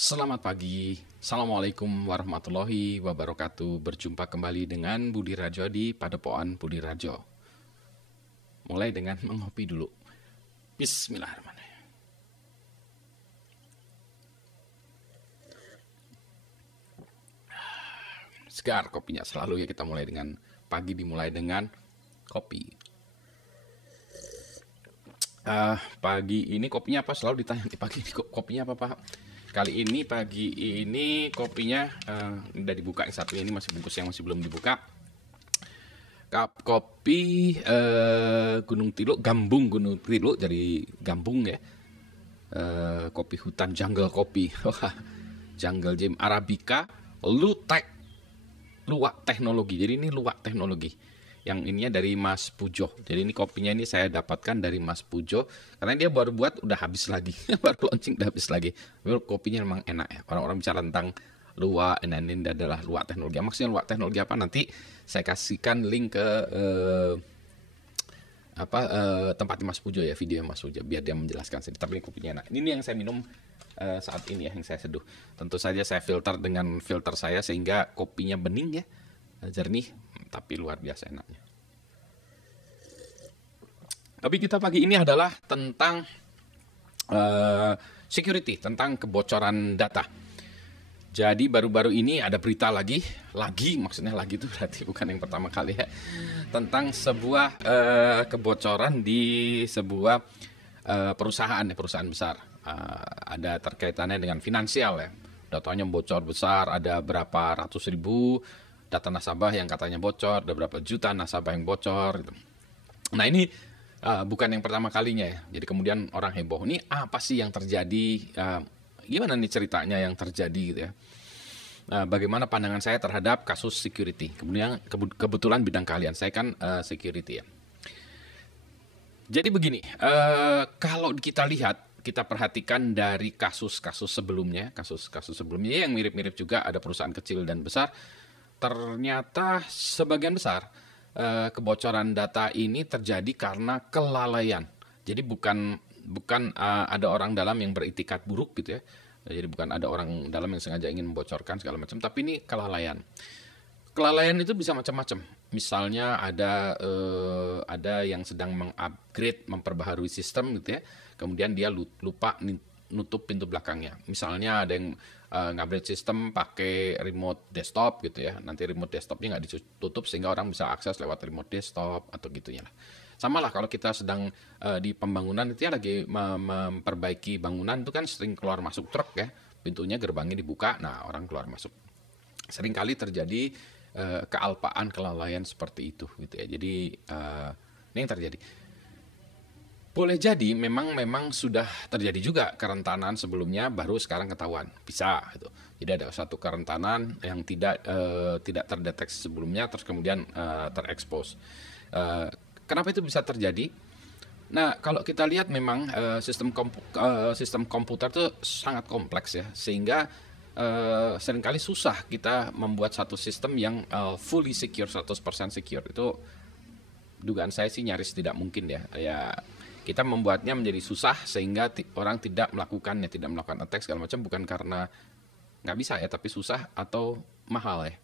Selamat pagi, Assalamualaikum warahmatullahi wabarakatuh. Berjumpa kembali dengan Budi Rajo di Padepokan Budi Rajo. Mulai dengan mengopi dulu. Bismillahirrahmanirrahim. Segar kopinya, selalu ya kita mulai dengan pagi dimulai dengan kopi. Pagi ini kopinya apa? Selalu ditanya di pagi ini kopinya apa, Pak? Kali ini pagi ini kopinya udah dibuka, yang satu ini masih bungkus yang masih belum dibuka. Kopi Gunung Tilu, Gambung Gunung Tilu, jadi Gambung ya. Kopi hutan jungle kopi. Jungle Jam Arabica luwak teknologi. Jadi ini luwak teknologi. Yang ininya dari Mas Pujo. Jadi ini kopinya ini saya dapatkan dari Mas Pujo karena dia baru buat udah habis lagi. Baru launching udah habis lagi. Kopinya memang enak ya. Orang-orang bicara tentang luwak, ini adalah luwak teknologi. Maksudnya luwak teknologi apa? Nanti saya kasihkan link ke tempatnya Mas Pujo ya, video Mas Pujo biar dia menjelaskan sedikit. Tapi ini kopinya enak. Ini yang saya minum saat ini ya, yang saya seduh. Tentu saja saya filter dengan filter saya sehingga kopinya bening ya, jernih, tapi luar biasa enaknya. Tapi kita pagi ini adalah tentang security, tentang kebocoran data. Jadi baru-baru ini ada berita lagi maksudnya lagi itu berarti bukan yang pertama kali ya, tentang sebuah kebocoran di sebuah perusahaan besar. Ada terkaitannya dengan finansial ya, datanya bocor besar, ada berapa ratus ribu data nasabah yang katanya bocor, ada berapa juta nasabah yang bocor gitu. Nah ini bukan yang pertama kalinya ya, jadi kemudian orang heboh, ini apa sih yang terjadi, gimana nih ceritanya yang terjadi gitu ya. Bagaimana pandangan saya terhadap kasus security. Kebetulan bidang keahlian saya kan security ya. Jadi begini, kalau kita lihat, kita perhatikan dari kasus-kasus sebelumnya yang mirip-mirip juga, ada perusahaan kecil dan besar. Ternyata sebagian besar kebocoran data ini terjadi karena kelalaian. Jadi bukan ada orang dalam yang beritikat buruk gitu ya. Jadi bukan ada orang dalam yang sengaja ingin membocorkan segala macam, tapi ini kelalaian. Kelalaian itu bisa macam-macam. Misalnya ada yang sedang mengupgrade, memperbaharui sistem gitu ya. Kemudian dia lupa nutup pintu belakangnya. Misalnya ada yang ngupgrade sistem pakai remote desktop gitu ya. Nanti remote desktopnya nggak ditutup sehingga orang bisa akses lewat remote desktop atau gitunya lah. Sama lah kalau kita sedang di pembangunan itu ya, lagi memperbaiki bangunan itu kan sering keluar masuk truk ya. Pintunya, gerbangnya dibuka, nah orang keluar masuk. Seringkali terjadi kealpaan, kelalaian seperti itu gitu ya. Jadi ini yang terjadi. Boleh jadi memang sudah terjadi juga kerentanan sebelumnya, baru sekarang ketahuan, bisa gitu. Jadi ada satu kerentanan yang tidak terdeteksi sebelumnya, terus kemudian terekspos. Kenapa itu bisa terjadi? Nah, kalau kita lihat memang sistem komputer itu sangat kompleks ya, sehingga seringkali susah kita membuat satu sistem yang fully secure, 100% secure. Itu dugaan saya sih nyaris tidak mungkin ya. Ya, kita membuatnya menjadi susah sehingga orang tidak melakukan attack segala macam, bukan karena nggak bisa ya, tapi susah atau mahal ya.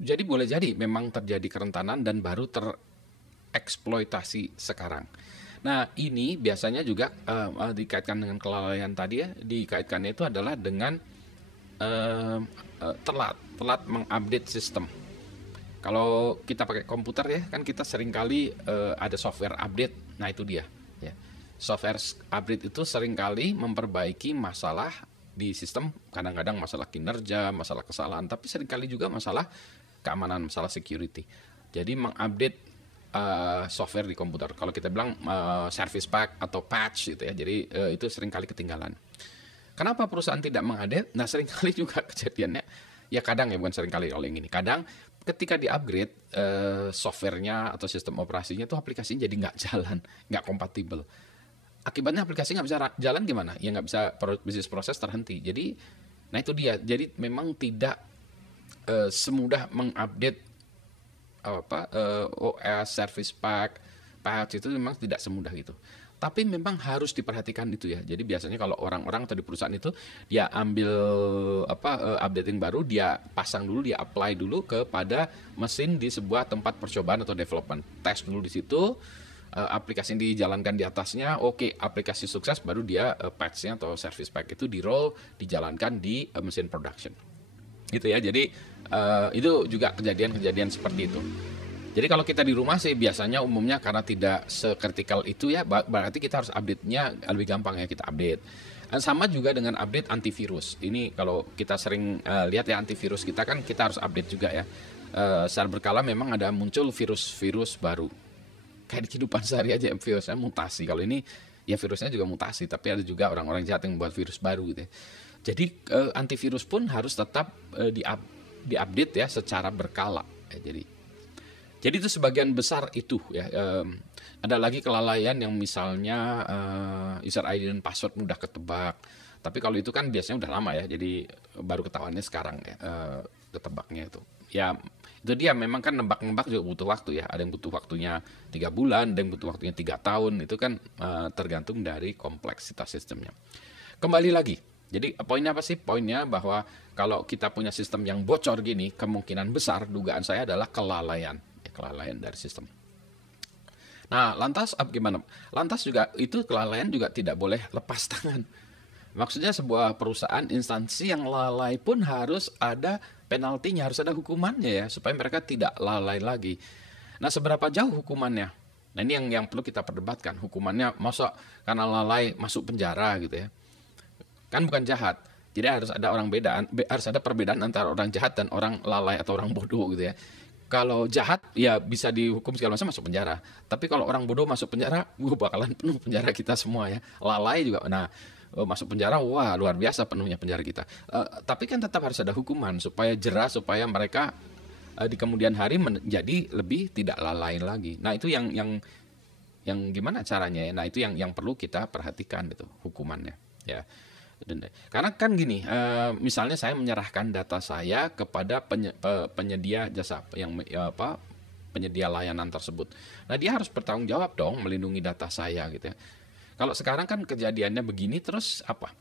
Jadi boleh jadi memang terjadi kerentanan dan baru tereksploitasi sekarang. Nah ini biasanya juga dikaitkan dengan kelalaian tadi ya, dikaitkannya itu adalah dengan telat mengupdate sistem. Kalau kita pakai komputer ya, kan kita seringkali ada software update. Nah itu dia ya. Software update itu seringkali memperbaiki masalah di sistem, kadang-kadang masalah kinerja, masalah kesalahan, tapi seringkali juga masalah keamanan, masalah security. Jadi mengupdate software di komputer, kalau kita bilang service pack atau patch gitu ya. Jadi itu seringkali ketinggalan. Kenapa perusahaan tidak mengupdate? Nah seringkali juga kejadiannya, ya kadang ya, bukan seringkali kalau yang ini, kadang ketika di-upgrade softwarenya atau sistem operasinya tuh aplikasinya jadi nggak jalan, nggak kompatibel. Akibatnya aplikasi nggak bisa jalan gimana? Ya nggak bisa, bisnis proses terhenti. Jadi, nah itu dia. Jadi memang tidak semudah mengupdate OS, service pack, patch itu memang tidak semudah itu. Tapi memang harus diperhatikan itu ya. Jadi biasanya kalau orang-orang atau di perusahaan itu dia ambil updating baru, dia pasang dulu, dia apply dulu kepada mesin di sebuah tempat percobaan atau development. Tes dulu di situ, aplikasi yang dijalankan di atasnya, oke, aplikasi sukses, baru dia patch-nya atau service pack itu di roll, dijalankan di mesin production. Gitu ya. Jadi itu juga kejadian-kejadian seperti itu. Jadi kalau kita di rumah sih biasanya umumnya karena tidak sekritikal itu ya, berarti kita harus update-nya lebih gampang ya, kita update. Sama juga dengan update antivirus. Ini kalau kita sering lihat ya, antivirus kita kan kita harus update juga ya. Secara berkala memang ada muncul virus-virus baru. Kayak di kehidupan sehari aja virusnya mutasi. Kalau ini ya virusnya juga mutasi, tapi ada juga orang-orang jahat yang membuat virus baru gitu ya. Jadi antivirus pun harus tetap diupdate ya secara berkala. Jadi itu sebagian besar itu ya. Ada lagi kelalaian yang misalnya user ID dan password mudah ketebak. Tapi kalau itu kan biasanya udah lama ya. Jadi baru ketahuannya sekarang ya, ketebaknya itu. Ya itu dia, memang kan nebak-nebak juga butuh waktu ya. Ada yang butuh waktunya 3 bulan, ada yang butuh waktunya 3 tahun. Itu kan tergantung dari kompleksitas sistemnya. Kembali lagi. Jadi poinnya apa sih? Poinnya bahwa kalau kita punya sistem yang bocor gini, kemungkinan besar dugaan saya adalah kelalaian dari sistem. Nah, lantas gimana? Lantas juga itu kelalaian juga tidak boleh lepas tangan. Maksudnya sebuah perusahaan, instansi yang lalai pun harus ada penaltinya, harus ada hukumannya ya, supaya mereka tidak lalai lagi. Nah, seberapa jauh hukumannya? Nah, ini yang perlu kita perdebatkan. Hukumannya masa karena lalai masuk penjara gitu ya. Kan bukan jahat. Jadi harus ada perbedaan antara orang jahat dan orang lalai atau orang bodoh gitu ya. Kalau jahat ya bisa dihukum segala macam, masuk penjara. Tapi kalau orang bodoh masuk penjara, bakalan penuh penjara kita semua ya. Lalai juga. Nah, masuk penjara, wah luar biasa penuhnya penjara kita. Tapi kan tetap harus ada hukuman supaya jerah, supaya mereka di kemudian hari menjadi lebih tidak lalai lagi. Nah, itu yang gimana caranya ya? Nah, itu yang perlu kita perhatikan itu hukumannya ya. Karena kan gini, misalnya saya menyerahkan data saya kepada penyedia jasa penyedia layanan tersebut. Nah, dia harus bertanggung jawab dong melindungi data saya gitu ya. Kalau sekarang kan kejadiannya begini, terus apa?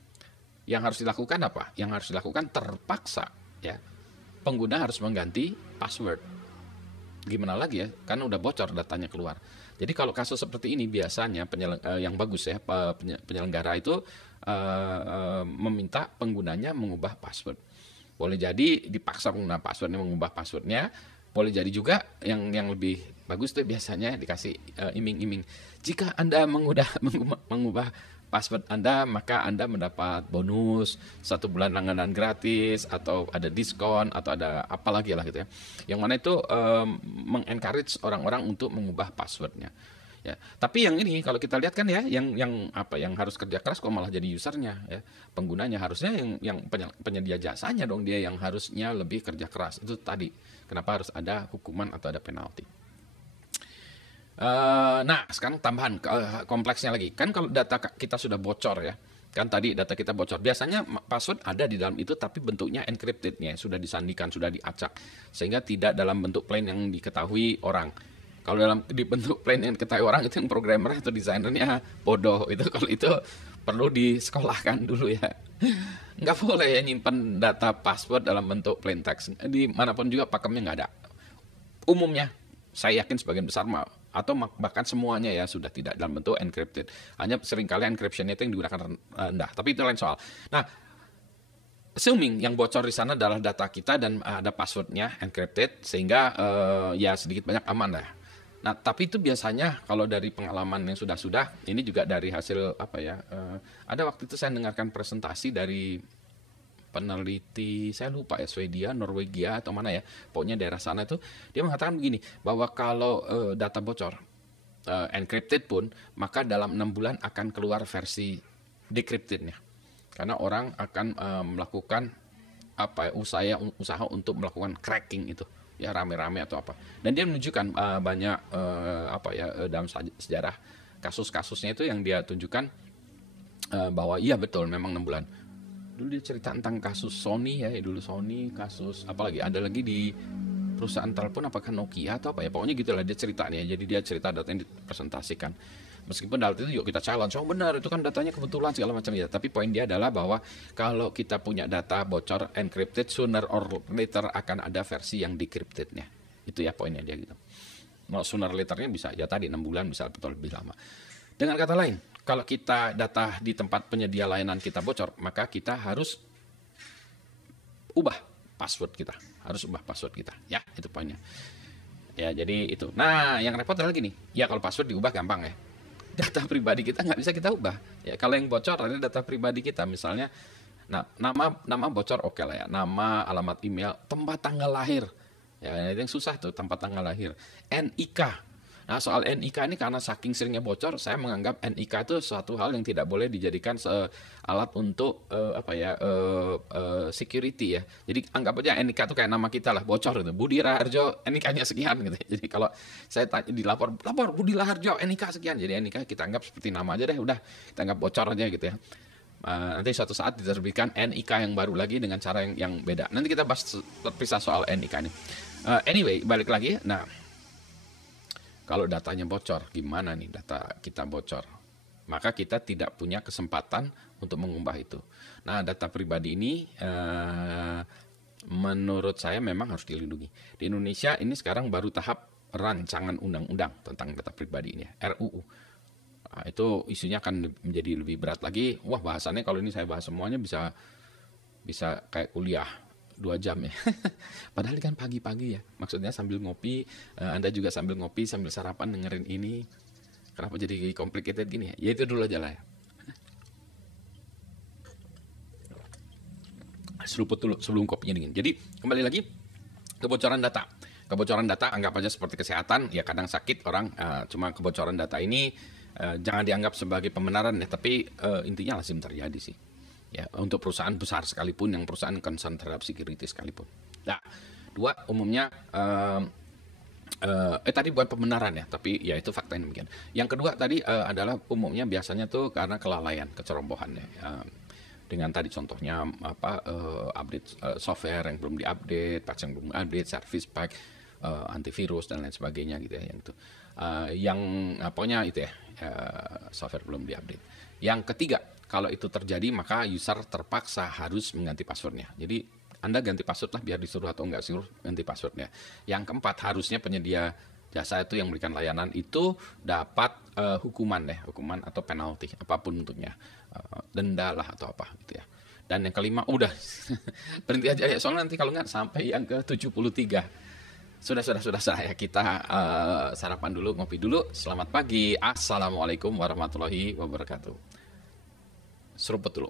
Yang harus dilakukan apa? Yang harus dilakukan terpaksa ya. Pengguna harus mengganti password. Gimana lagi ya? Kan udah bocor datanya keluar. Jadi kalau kasus seperti ini biasanya yang bagus ya, penyelenggara itu meminta penggunanya mengubah password. Boleh jadi dipaksa pengguna passwordnya mengubah passwordnya. Boleh jadi juga yang lebih bagus tuh biasanya dikasih iming-iming. Jika Anda mengubah password Anda, maka Anda mendapat bonus 1 bulan langganan gratis, atau ada diskon, atau ada apa lagi lah gitu ya. Yang mana itu mengencourage orang-orang untuk mengubah passwordnya. Ya, tapi yang ini kalau kita lihat kan ya, yang harus kerja keras kok malah jadi usernya ya, penggunanya. Harusnya yang penyedia jasanya dong, dia yang harusnya lebih kerja keras. Itu tadi kenapa harus ada hukuman atau ada penalti. Nah, sekarang tambahan kompleksnya lagi. Kan kalau data kita sudah bocor ya, kan tadi data kita bocor. Biasanya password ada di dalam itu, tapi bentuknya encrypted-nya, sudah disandikan, sudah diacak, sehingga tidak dalam bentuk plain yang diketahui orang. Kalau di bentuk plain yang diketahui orang, itu yang programmer atau desainernya bodoh. Itu kalau itu perlu disekolahkan dulu ya. Nggak boleh ya nyimpan data password dalam bentuk plain text. Dimanapun juga pakemnya nggak ada. Umumnya, saya yakin sebagian besar atau bahkan semuanya ya sudah tidak dalam bentuk encrypted. Hanya seringkali encryption itu yang digunakan rendah. Tapi itu lain soal. Nah, assuming yang bocor di sana adalah data kita dan ada passwordnya encrypted, sehingga ya sedikit banyak aman lah. Nah, tapi itu biasanya kalau dari pengalaman yang sudah-sudah, ini juga dari hasil ada waktu itu saya dengarkan presentasi dari peneliti, saya lupa ya, Swedia, Norwegia atau mana ya, pokoknya daerah sana itu, dia mengatakan begini, bahwa kalau data bocor encrypted pun, maka dalam 6 bulan akan keluar versi decryptednya, karena orang akan melakukan usaha untuk melakukan cracking itu ya, rame-rame atau apa. Dan dia menunjukkan banyak dalam sejarah kasus-kasusnya itu yang dia tunjukkan bahwa iya betul memang 6 bulan. Dulu dia cerita tentang kasus Sony ya, dulu Sony, kasus apalagi ada lagi di perusahaan telepon, apakah Nokia atau apa ya, pokoknya gitulah dia cerita nih. Jadi dia cerita data yang dipresentasikan. Meskipun data itu juga kita challenge, oh benar itu kan datanya kebetulan segala macam ya. Tapi poin dia adalah bahwa kalau kita punya data bocor encrypted, sooner or later akan ada versi yang decryptednya. Itu ya poinnya dia gitu. Mau sooner or laternya bisa ya tadi 6 bulan, bisa betul lebih lama. Dengan kata lain, kalau kita data di tempat penyedia layanan kita bocor, maka kita harus ubah password kita. Harus ubah password kita. Ya, itu poinnya. Ya, jadi itu. Nah, yang repot adalah gini. Ya, kalau password diubah gampang ya. Data pribadi kita nggak bisa kita ubah. Ya, kalau yang bocor adalah data pribadi kita. Misalnya, nah, nama bocor oke lah ya. Nama, alamat email, tempat tanggal lahir. Ya, itu yang susah tuh, tempat tanggal lahir. NIK. Nah, soal NIK ini karena saking seringnya bocor, saya menganggap NIK itu suatu hal yang tidak boleh dijadikan alat untuk security ya. Jadi anggap aja NIK itu kayak nama kita lah, bocor gitu. Budi Raharjo NIK-nya sekian gitu. Jadi kalau saya tanya lapor Budi Raharjo NIK sekian. Jadi NIK kita anggap seperti nama aja deh, udah kita anggap bocor aja gitu ya. Nanti suatu saat diterbitkan NIK yang baru lagi dengan cara yang beda. Nanti kita bahas terpisah soal NIK ini. Anyway, balik lagi. Nah, kalau datanya bocor, gimana nih data kita bocor? Maka kita tidak punya kesempatan untuk mengubah itu. Nah, data pribadi ini menurut saya memang harus dilindungi. Di Indonesia ini sekarang baru tahap rancangan undang-undang tentang data pribadi ini, RUU. Nah, itu isunya akan menjadi lebih berat lagi. Wah, bahasannya kalau ini saya bahas semuanya bisa kayak kuliah 2 jam ya. Padahal kan pagi-pagi ya. Maksudnya sambil ngopi, Anda juga sambil ngopi, sambil sarapan dengerin ini. Kenapa jadi complicated gini ya? Ya itu dulu aja lah ya. Seruput dulu sebelum kopinya dingin. Jadi kembali lagi, kebocoran data. Kebocoran data anggap aja seperti kesehatan, ya kadang sakit orang, cuma kebocoran data ini jangan dianggap sebagai pembenaran ya, tapi intinya lazim terjadi sih. Ya, untuk perusahaan besar sekalipun, yang perusahaan concern terhadap security sekalipun. Nah, 2 umumnya tadi bukan pembenaran ya, tapi ya itu fakta yang demikian. Yang kedua tadi adalah umumnya biasanya tuh karena kelalaian, kecerobohan ya. Dengan tadi contohnya update software yang belum diupdate, patch yang belum update, service pack, antivirus dan lain sebagainya gitu ya, yang pokoknya itu ya, software belum diupdate. Yang ketiga, kalau itu terjadi maka user terpaksa harus mengganti passwordnya. Jadi Anda ganti password lah, biar disuruh atau enggak suruh ganti passwordnya. Yang keempat, harusnya penyedia jasa itu yang berikan layanan itu dapat hukuman atau penalti apapun bentuknya, denda lah atau apa gitu ya. Dan yang kelima udah berhenti aja ya, soalnya nanti kalau nggak sampai yang ke 73. Sudah ya, kita sarapan dulu, ngopi dulu. Selamat pagi, assalamualaikum warahmatullahi wabarakatuh. Seruput dulu.